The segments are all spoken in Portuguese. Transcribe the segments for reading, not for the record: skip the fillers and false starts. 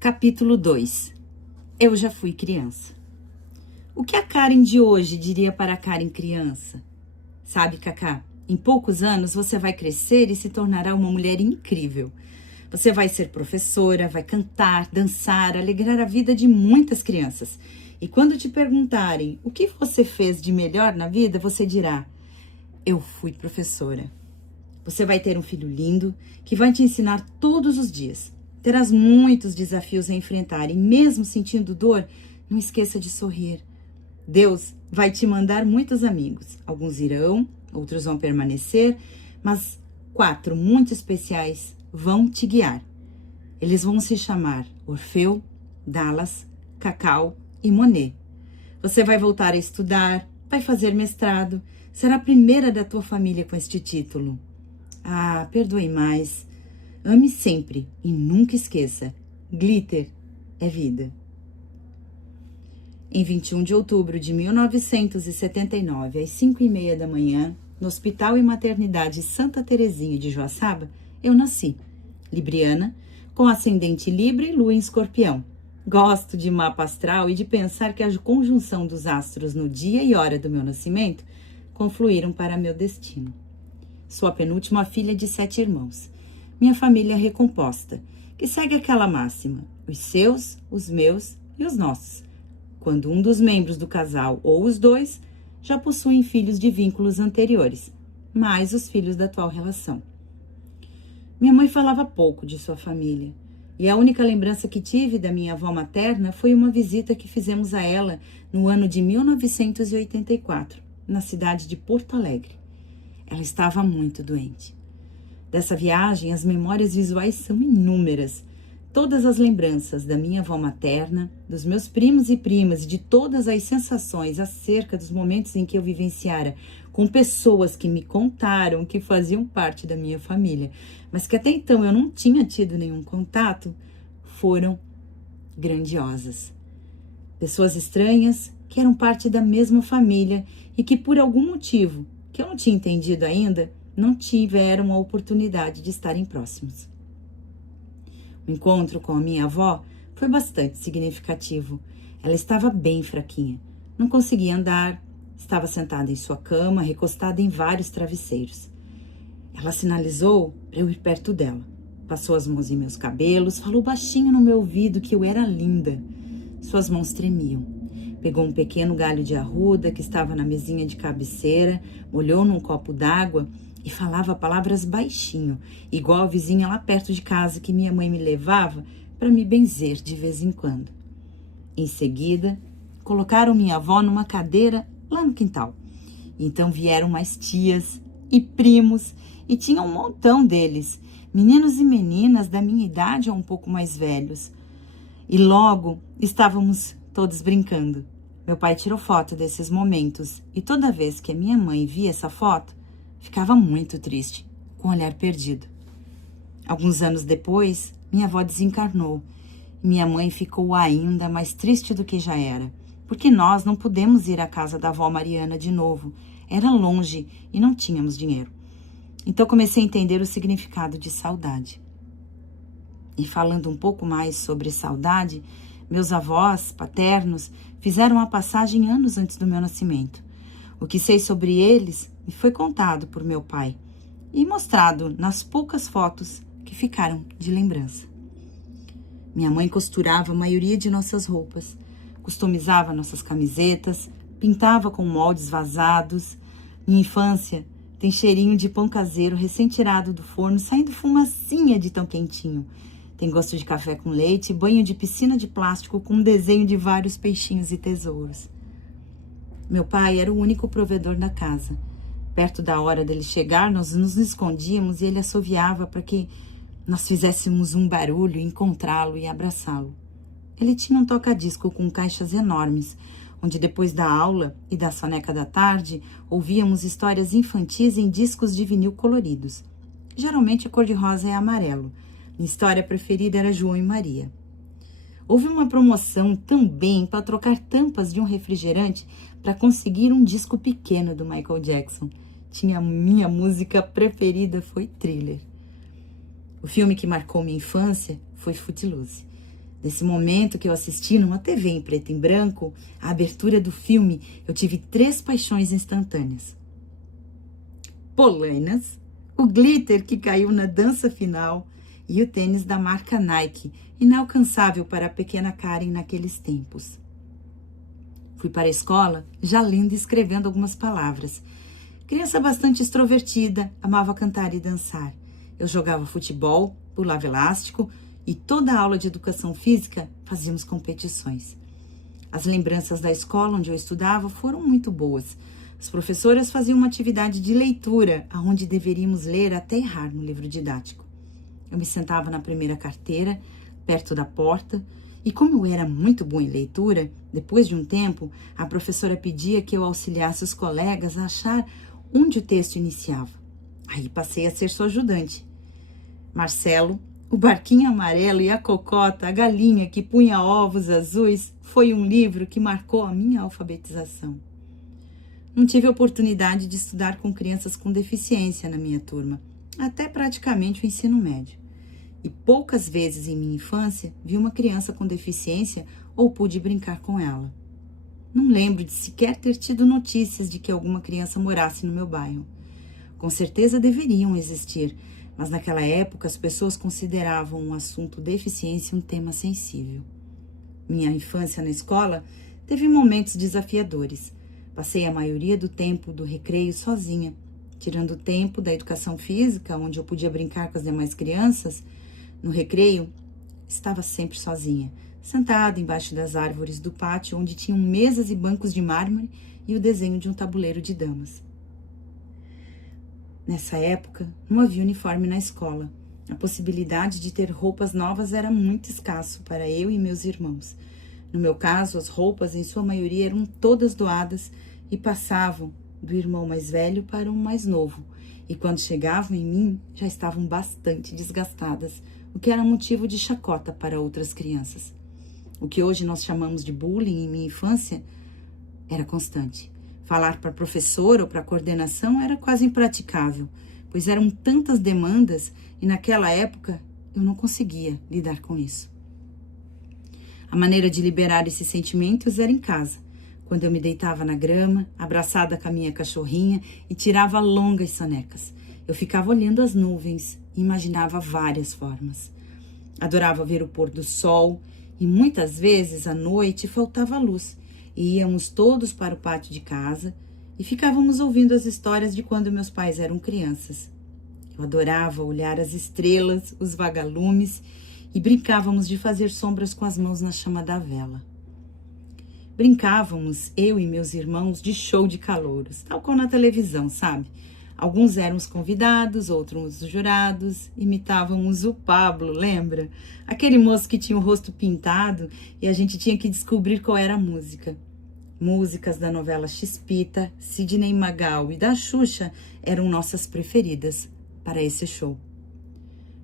Capítulo 2. Eu já fui criança. O que a Karen de hoje diria para a Karen criança? Sabe, Cacá, em poucos anos você vai crescer e se tornará uma mulher incrível. Você vai ser professora, vai cantar, dançar, alegrar a vida de muitas crianças. E quando te perguntarem o que você fez de melhor na vida, você dirá: eu fui professora. Você vai ter um filho lindo que vai te ensinar todos os dias. Terás muitos desafios a enfrentar e mesmo sentindo dor, não esqueça de sorrir. Deus vai te mandar muitos amigos. Alguns irão, outros vão permanecer, mas 4 muito especiais vão te guiar. Eles vão se chamar Orfeu, Dallas, Cacau e Monet. Você vai voltar a estudar, vai fazer mestrado, será a primeira da tua família com este título. Ah, perdoe mais. Ame sempre e nunca esqueça, glitter é vida. Em 21 de outubro de 1979, às 5h30 da manhã, no Hospital e Maternidade Santa Terezinha de Joaçaba, eu nasci, libriana, com ascendente Libra e lua em Escorpião. Gosto de mapa astral e de pensar que a conjunção dos astros no dia e hora do meu nascimento confluíram para meu destino. Sou a penúltima filha de 7 irmãos. Minha família é recomposta, que segue aquela máxima: os seus, os meus e os nossos. Quando um dos membros do casal ou os dois já possuem filhos de vínculos anteriores, mais os filhos da atual relação. Minha mãe falava pouco de sua família, e a única lembrança que tive da minha avó materna foi uma visita que fizemos a ela no ano de 1984, na cidade de Porto Alegre. Ela estava muito doente. Dessa viagem, as memórias visuais são inúmeras. Todas as lembranças da minha avó materna, dos meus primos e primas e de todas as sensações acerca dos momentos em que eu vivenciara com pessoas que me contaram que faziam parte da minha família, mas que até então eu não tinha tido nenhum contato, foram grandiosas. Pessoas estranhas que eram parte da mesma família e que por algum motivo, que eu não tinha entendido ainda, não tiveram a oportunidade de estarem próximos. O encontro com a minha avó foi bastante significativo. Ela estava bem fraquinha, não conseguia andar, estava sentada em sua cama, recostada em vários travesseiros. Ela sinalizou para eu ir perto dela. Passou as mãos em meus cabelos, falou baixinho no meu ouvido que eu era linda. Suas mãos tremiam. Pegou um pequeno galho de arruda que estava na mesinha de cabeceira, molhou num copo d'água e falava palavras baixinho, igual a vizinha lá perto de casa que minha mãe me levava para me benzer de vez em quando. Em seguida, colocaram minha avó numa cadeira lá no quintal. Então vieram mais tias e primos, e tinha um montão deles, meninos e meninas da minha idade ou um pouco mais velhos. E logo estávamos todos brincando. Meu pai tirou foto desses momentos, e toda vez que a minha mãe via essa foto, ficava muito triste, com o olhar perdido. Alguns anos depois, minha avó desencarnou. E minha mãe ficou ainda mais triste do que já era, porque nós não pudemos ir à casa da avó Mariana de novo. Era longe e não tínhamos dinheiro. Então comecei a entender o significado de saudade. E falando um pouco mais sobre saudade, meus avós paternos fizeram a passagem anos antes do meu nascimento. O que sei sobre eles me foi contado por meu pai e mostrado nas poucas fotos que ficaram de lembrança. Minha mãe costurava a maioria de nossas roupas, customizava nossas camisetas, pintava com moldes vazados. Minha infância tem cheirinho de pão caseiro recém-tirado do forno, saindo fumacinha de tão quentinho. Tem gosto de café com leite e banho de piscina de plástico com um desenho de vários peixinhos e tesouros. Meu pai era o único provedor da casa. Perto da hora dele chegar, nós nos escondíamos e ele assoviava para que nós fizéssemos um barulho, encontrá-lo e abraçá-lo. Ele tinha um toca-disco com caixas enormes, onde depois da aula e da soneca da tarde, ouvíamos histórias infantis em discos de vinil coloridos. Geralmente a cor de rosa é amarelo. Minha história preferida era João e Maria. Houve uma promoção também para trocar tampas de um refrigerante para conseguir um disco pequeno do Michael Jackson. Minha música preferida foi Thriller. O filme que marcou minha infância foi Footloose. Nesse momento que eu assisti numa TV em preto e branco, a abertura do filme, eu tive 3 paixões instantâneas. Polainas, o glitter que caiu na dança final e o tênis da marca Nike, inalcançável para a pequena Karen naqueles tempos. Fui para a escola já lendo e escrevendo algumas palavras. Criança bastante extrovertida, amava cantar e dançar. Eu jogava futebol, pulava elástico e toda a aula de educação física fazíamos competições. As lembranças da escola onde eu estudava foram muito boas. As professoras faziam uma atividade de leitura, onde deveríamos ler até errar no livro didático. Eu me sentava na primeira carteira, perto da porta, e como eu era muito boa em leitura, depois de um tempo, a professora pedia que eu auxiliasse os colegas a achar onde o texto iniciava. Aí passei a ser sua ajudante. Marcelo, o barquinho amarelo e a cocota, a galinha que punha ovos azuis, foi um livro que marcou a minha alfabetização. Não tive a oportunidade de estudar com crianças com deficiência na minha turma, até praticamente o ensino médio. E poucas vezes em minha infância vi uma criança com deficiência ou pude brincar com ela. Não lembro de sequer ter tido notícias de que alguma criança morasse no meu bairro. Com certeza deveriam existir, mas naquela época as pessoas consideravam o assunto deficiência um tema sensível. Minha infância na escola teve momentos desafiadores. Passei a maioria do tempo do recreio sozinha, tirando o tempo da educação física, onde eu podia brincar com as demais crianças. No recreio, estava sempre sozinha, sentada embaixo das árvores do pátio, onde tinham mesas e bancos de mármore e o desenho de um tabuleiro de damas. Nessa época, não havia uniforme na escola. A possibilidade de ter roupas novas era muito escasso para eu e meus irmãos. No meu caso, as roupas, em sua maioria, eram todas doadas e passavam do irmão mais velho para o mais novo. E quando chegavam em mim, já estavam bastante desgastadas, o que era motivo de chacota para outras crianças. O que hoje nós chamamos de bullying em minha infância era constante. Falar para a professora ou para a coordenação era quase impraticável, pois eram tantas demandas e naquela época eu não conseguia lidar com isso. A maneira de liberar esses sentimentos era em casa, quando eu me deitava na grama, abraçada com a minha cachorrinha e tirava longas sonecas. Eu ficava olhando as nuvens e imaginava várias formas. Adorava ver o pôr do sol e muitas vezes à noite faltava luz. E íamos todos para o pátio de casa e ficávamos ouvindo as histórias de quando meus pais eram crianças. Eu adorava olhar as estrelas, os vagalumes e brincávamos de fazer sombras com as mãos na chama da vela. Brincávamos, eu e meus irmãos, de show de calouros, tal como na televisão, sabe? Alguns eram os convidados, outros os jurados, imitávamos o Pablo, lembra? Aquele moço que tinha o rosto pintado e a gente tinha que descobrir qual era a música. Músicas da novela Chispita, Sidney Magal e da Xuxa eram nossas preferidas para esse show.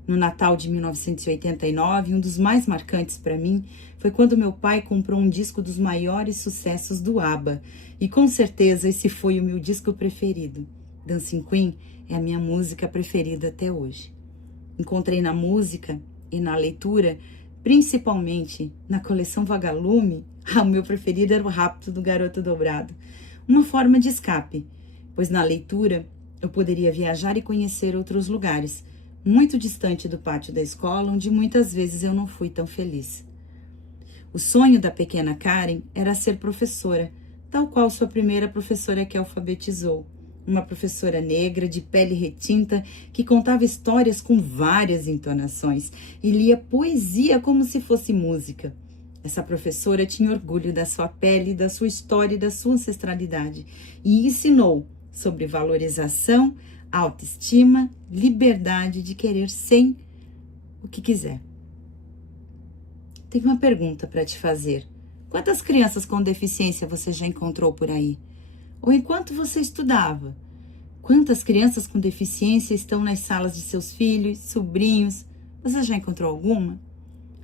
No Natal de 1989, um dos mais marcantes para mim foi quando meu pai comprou um disco dos maiores sucessos do ABBA. E com certeza esse foi o meu disco preferido. Dancing Queen é a minha música preferida até hoje. Encontrei na música e na leitura, principalmente na coleção Vagalume, o meu preferido era o Rapto do Garoto Dobrado. Uma forma de escape, pois na leitura eu poderia viajar e conhecer outros lugares, muito distante do pátio da escola, onde muitas vezes eu não fui tão feliz. O sonho da pequena Karen era ser professora, tal qual sua primeira professora que a alfabetizou. Uma professora negra, de pele retinta, que contava histórias com várias entonações e lia poesia como se fosse música. Essa professora tinha orgulho da sua pele, da sua história e da sua ancestralidade e ensinou sobre valorização, autoestima, liberdade de querer sem o que quiser. Tenho uma pergunta para te fazer. Quantas crianças com deficiência você já encontrou por aí? Ou enquanto você estudava, quantas crianças com deficiência estão nas salas de seus filhos, sobrinhos? Você já encontrou alguma?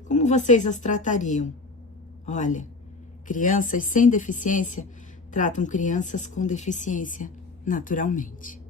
Como vocês as tratariam? Olha, crianças sem deficiência tratam crianças com deficiência naturalmente.